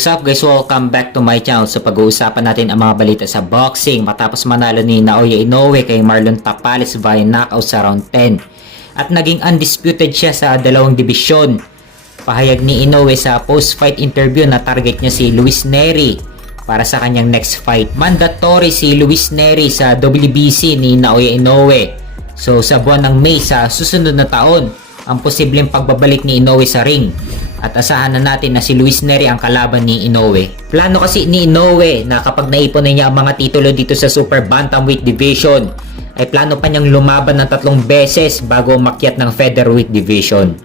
What's up guys? Welcome back to my channel. So pag-uusapan natin ang mga balita sa boxing matapos manalo ni Naoya Inoue kay Marlon Tapales via knockout sa round 10. At naging undisputed siya sa dalawang dibisyon. Pahayag ni Inoue sa post-fight interview na target niya si Luis Nery para sa kanyang next fight. Mandatory si Luis Nery sa WBC ni Naoya Inoue. So sa buwan ng May sa susunod na taon, ang posibleng pagbabalik ni Inoue sa ring. At asahan na natin na si Luis Nery ang kalaban ni Inoue. Plano kasi ni Inoue na kapag naipon na niya ang mga titulo dito sa Super Bantamweight Division, ay plano pa niyang lumaban ng 3 beses bago makyat ng Featherweight Division.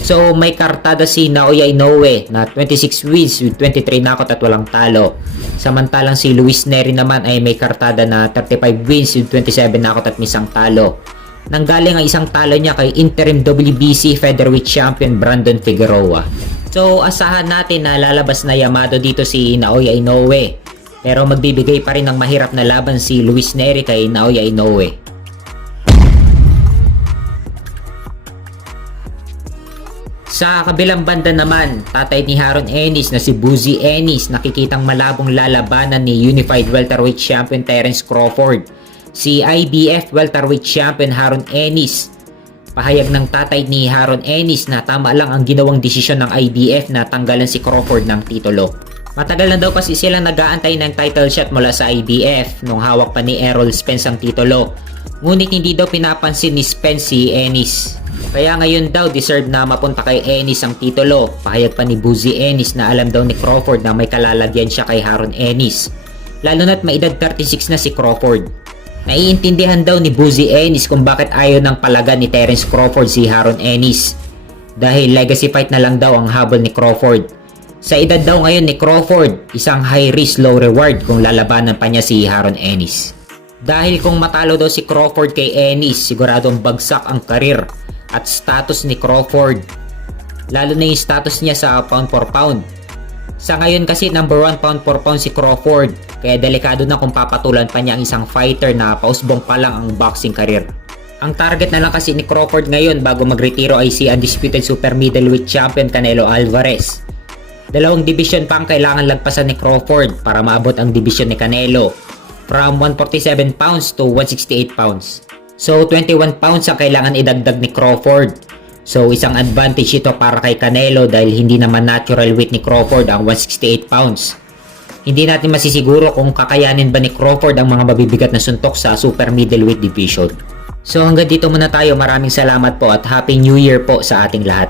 So may kartada si Naoya Inoue na 26 wins with 23 knockout at walang talo. Samantalang si Luis Nery naman ay may kartada na 35 wins with 27 knockout at isang talo. Nanggaling ang isang talo niya kay interim WBC Featherweight Champion Brandon Figueroa. So asahan natin na lalabas na Yamado dito si Naoya Inoue. Pero magbibigay pa rin ng mahirap na laban si Luis Nery kay Naoya Inoue. Sa kabilang banda naman, tatay ni Haron Ennis na si Buzzy Ennis nakikitang malabong lalabanan ni Unified Welterweight Champion Terence Crawford. Si IBF Welterweight Champion Haron Ennis. Pahayag ng tatay ni Haron Ennis na tama lang ang ginawang desisyon ng IBF na tanggalan si Crawford ng titulo. Matagal na daw kasi sila nag-aantay ng title shot mula sa IBF nung hawak pa ni Errol Spence ang titulo. Ngunit hindi daw pinapansin ni Spence si Ennis. Kaya ngayon daw deserve na mapunta kay Ennis ang titulo. Pahayag pa ni Buzzy Ennis na alam daw ni Crawford na may kalalagyan siya kay Haron Ennis. Lalo na't may edad 36 na si Crawford. Naiintindihan daw ni Buzzy Ennis kung bakit ayaw ng palagan ni Terence Crawford si Haron Ennis. Dahil legacy fight na lang daw ang habol ni Crawford. Sa edad daw ngayon ni Crawford, isang high risk low reward kung lalabanan pa niya si Haron Ennis. Dahil kung matalo daw si Crawford kay Ennis, siguradong bagsak ang karir at status ni Crawford. Lalo na yung status niya sa pound for pound. Sa ngayon kasi number 1 pound for pound si Crawford, kaya delikado na kung papatulan pa niya ang isang fighter na pausbong pa lang ang boxing career. Ang target na lang kasi ni Crawford ngayon bago magretiro ay si undisputed super middleweight champion Canelo Alvarez. 2 division pa ang kailangan lagpasan ni Crawford para maabot ang division ni Canelo, from 147 pounds to 168 pounds. So 21 pounds ang kailangan idagdag ni Crawford. So isang advantage ito para kay Canelo dahil hindi naman natural weight ni Crawford ang 168 pounds. Hindi natin masisiguro kung kakayanin ba ni Crawford ang mga mabibigat na suntok sa super middleweight division. So hanggang dito muna tayo. Maraming salamat po at Happy New Year po sa ating lahat.